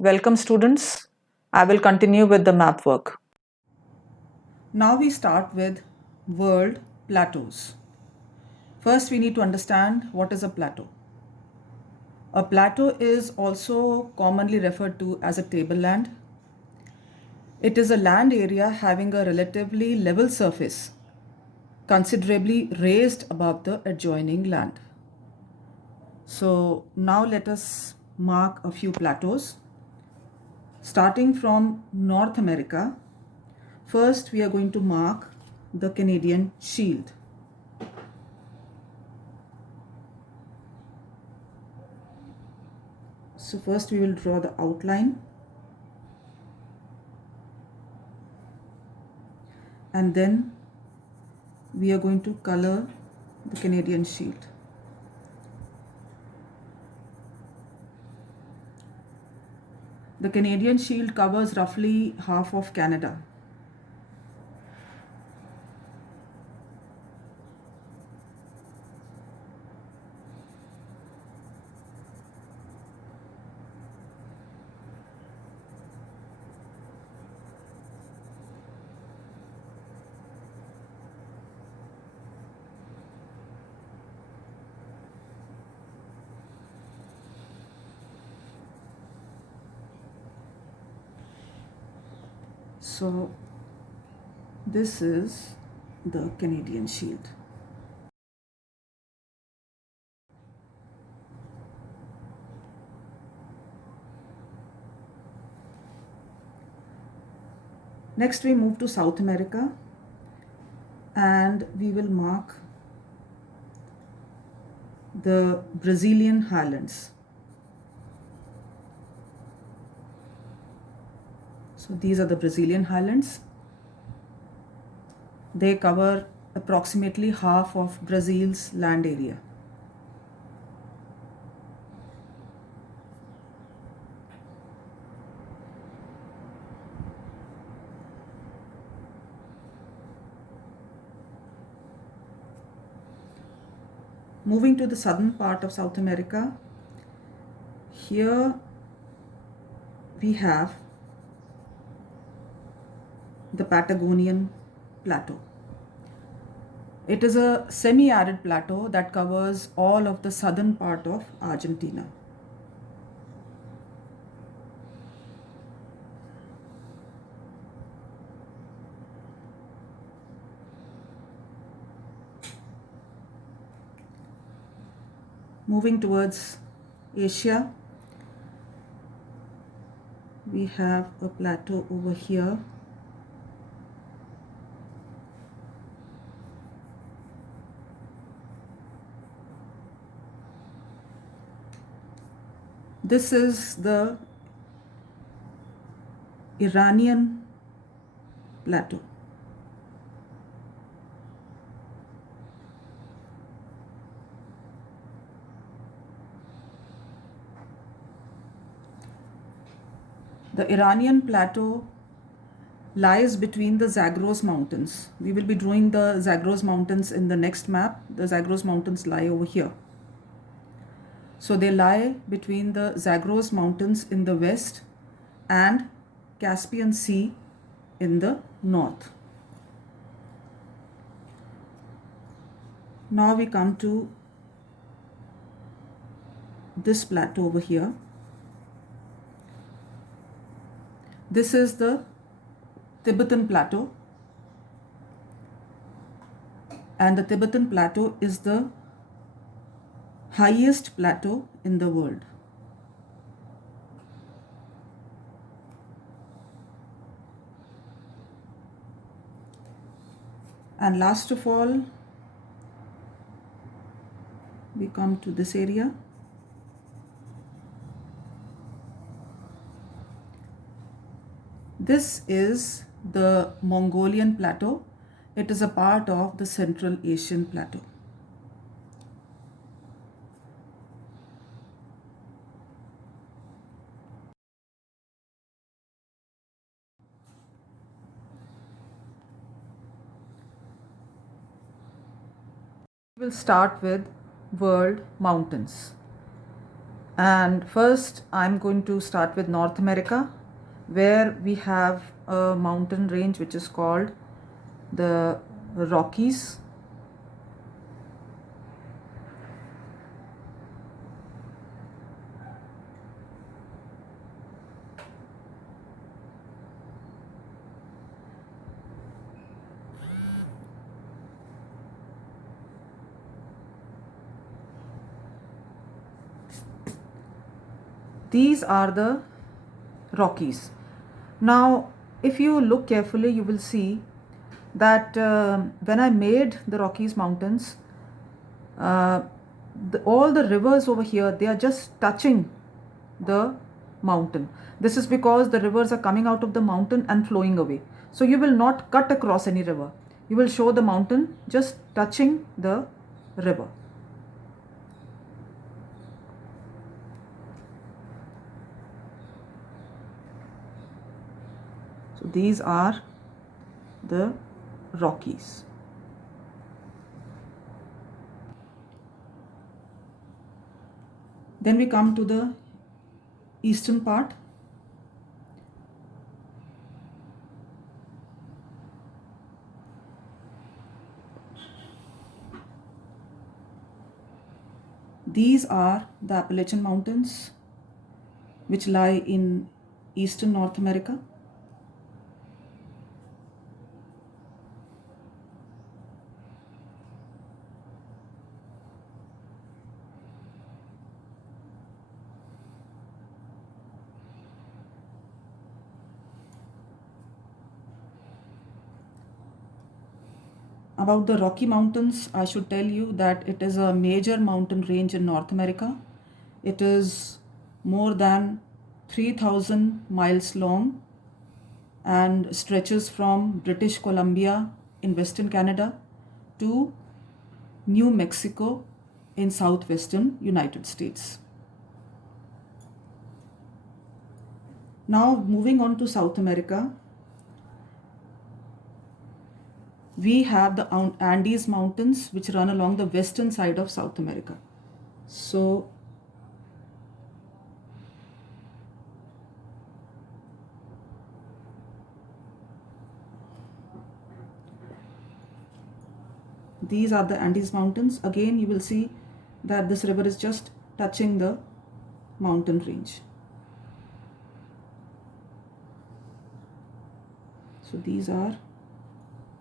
Welcome students. I will continue with the map work. Now we start with world plateaus. First, we need to understand what is a plateau. A plateau is also commonly referred to as a tableland. It is a land area having a relatively level surface, considerably raised above the adjoining land. So now let us mark a few plateaus. Starting from North America, first we are going to mark the Canadian Shield. So first we will draw the outline and then we are going to color the Canadian Shield. The Canadian Shield covers roughly half of Canada. So this is the Canadian Shield. Next we move to South America and we will mark the Brazilian Highlands. So these are the Brazilian Highlands. They cover approximately half of Brazil's land area. Moving to the southern part of South America, here we have the Patagonian Plateau. It is a semi-arid plateau that covers all of the southern part of Argentina. Moving towards Asia, we have a plateau over here. This is the Iranian Plateau. The Iranian Plateau lies between the Zagros Mountains. We will be drawing the Zagros Mountains in the next map. The Zagros Mountains lie over here. So they lie between the Zagros Mountains in the west and Caspian Sea in the north. Now we come to this plateau over here. This is the Tibetan Plateau, and the Tibetan Plateau is the highest plateau in the world. And last of all, we come to this area. This is the Mongolian Plateau. It is a part of the Central Asian Plateau. We will start with world mountains. And first, I'm going to start with North America, where we have a mountain range which is called the Rockies. These are the Rockies. Now, if you look carefully, you will see that when I made the Rockies Mountains, all the rivers over here, they are just touching the mountain. This is because the rivers are coming out of the mountain and flowing away. So you will not cut across any river. You will show the mountain just touching the river. So these are the Rockies. Then we come to the eastern part. These are the Appalachian Mountains, which lie in eastern North America. About the Rocky Mountains, I should tell you that it is a major mountain range in North America. It is more than 3,000 miles long and stretches from British Columbia in Western Canada to New Mexico in southwestern United States. Now moving on to South America, we have the Andes Mountains which run along the western side of South America. So these are the Andes Mountains. Again, you will see that this river is just touching the mountain range. So these are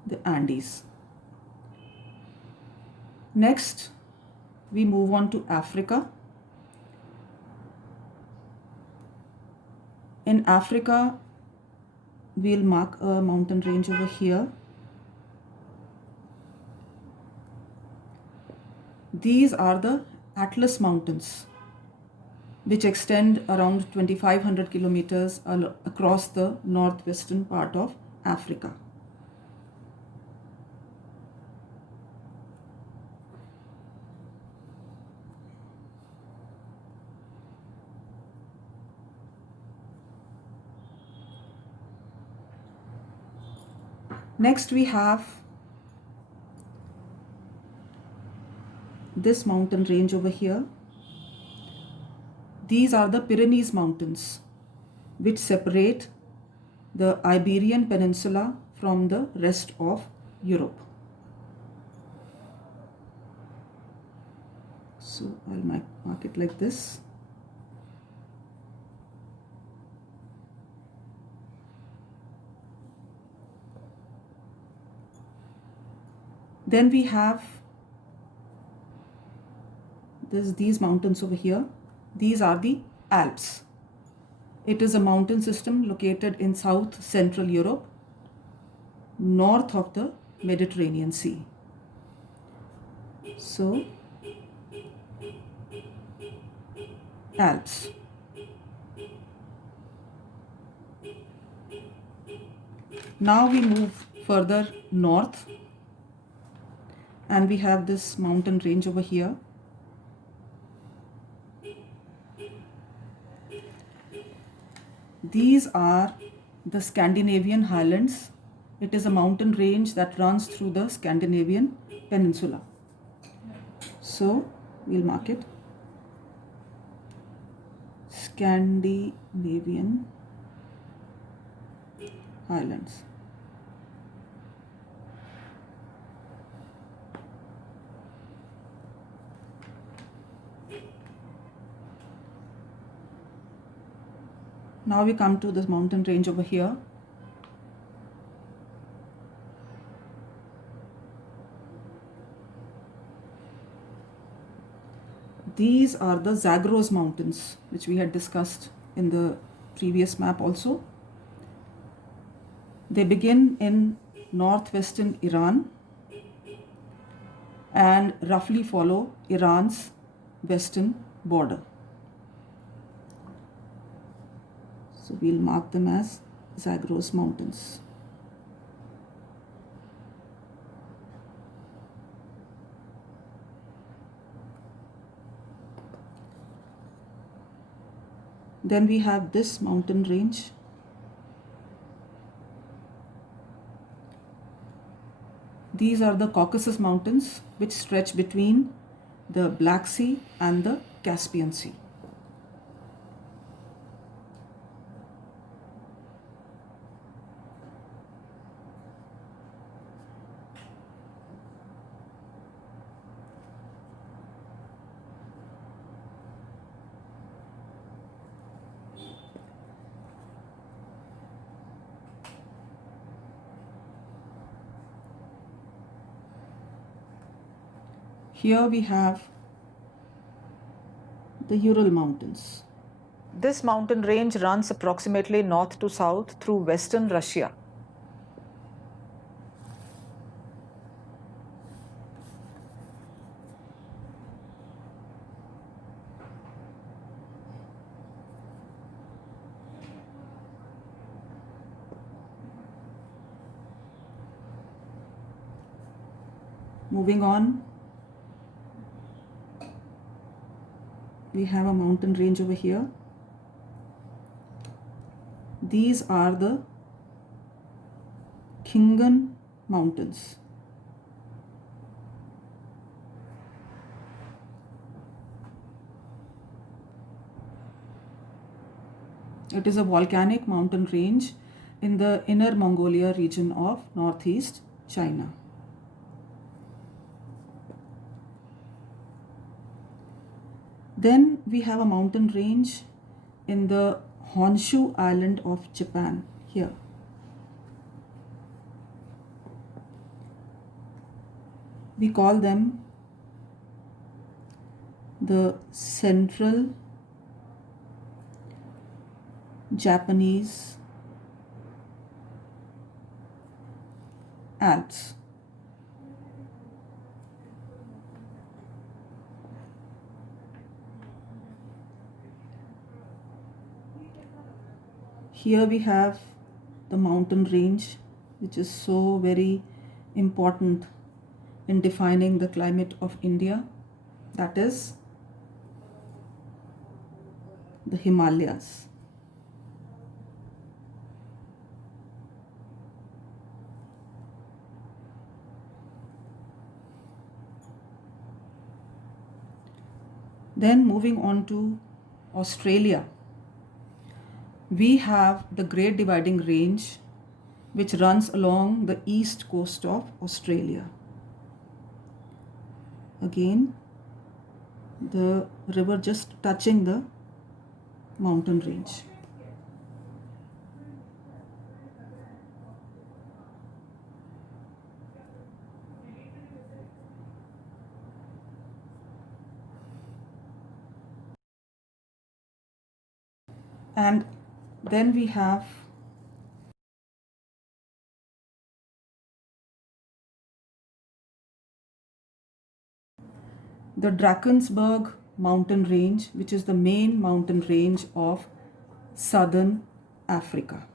the Andes. Next, we move on to Africa. In Africa, we'll mark a mountain range over here. These are the Atlas Mountains, which extend around 2,500 kilometers across the northwestern part of Africa. Next, we have this mountain range over here. These are the Pyrenees Mountains, which separate the Iberian Peninsula from the rest of Europe. So I'll mark it like this. Then we have these mountains over here. These are the Alps. It is a mountain system located in South Central Europe, north of the Mediterranean Sea. So, Alps. Now we move further north and we have this mountain range over here. These are the Scandinavian Highlands. It is a mountain range that runs through the Scandinavian Peninsula. So we'll mark it. Scandinavian Highlands. Now we come to this mountain range over here. These are the Zagros Mountains, which we had discussed in the previous map also. They begin in northwestern Iran and roughly follow Iran's western border. So we'll mark them as Zagros Mountains. Then we have this mountain range. These are the Caucasus Mountains, which stretch between the Black Sea and the Caspian Sea. Here we have the Ural Mountains. This mountain range runs approximately north to south through western Russia. Moving on, we have a mountain range over here. These are the Kingan Mountains. It is a volcanic mountain range in the Inner Mongolia region of northeast China. Then we have a mountain range in the Honshu Island of Japan here. We call them the Central Japanese Alps. Here we have the mountain range, which is so very important in defining the climate of India, that is the Himalayas. Then moving on to Australia, we have the Great Dividing Range, which runs along the east coast of Australia. Again, the river just touching the mountain range. And then we have the Drakensberg mountain range, which is the main mountain range of southern Africa.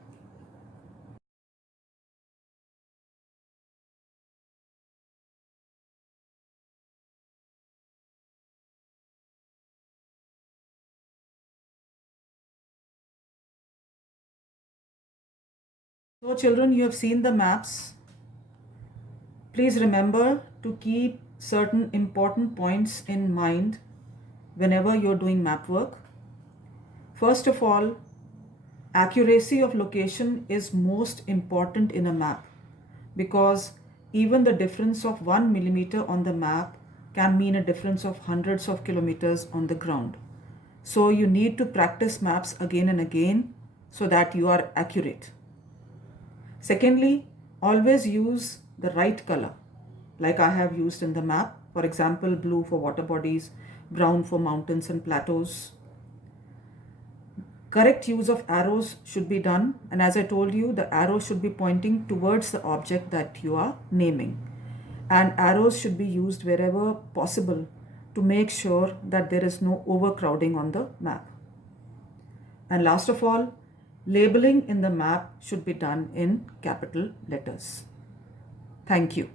So children, you have seen the maps. Please remember to keep certain important points in mind whenever you're doing map work. First of all, accuracy of location is most important in a map because even the difference of 1 millimeter on the map can mean a difference of hundreds of kilometers on the ground. So you need to practice maps again and again so that you are accurate. Secondly, always use the right color, like I have used in the map. For example, blue for water bodies, brown for mountains and plateaus. Correct use of arrows should be done, and as I told you, the arrow should be pointing towards the object that you are naming. And arrows should be used wherever possible to make sure that there is no overcrowding on the map. And last of all, labeling in the map should be done in capital letters. Thank you.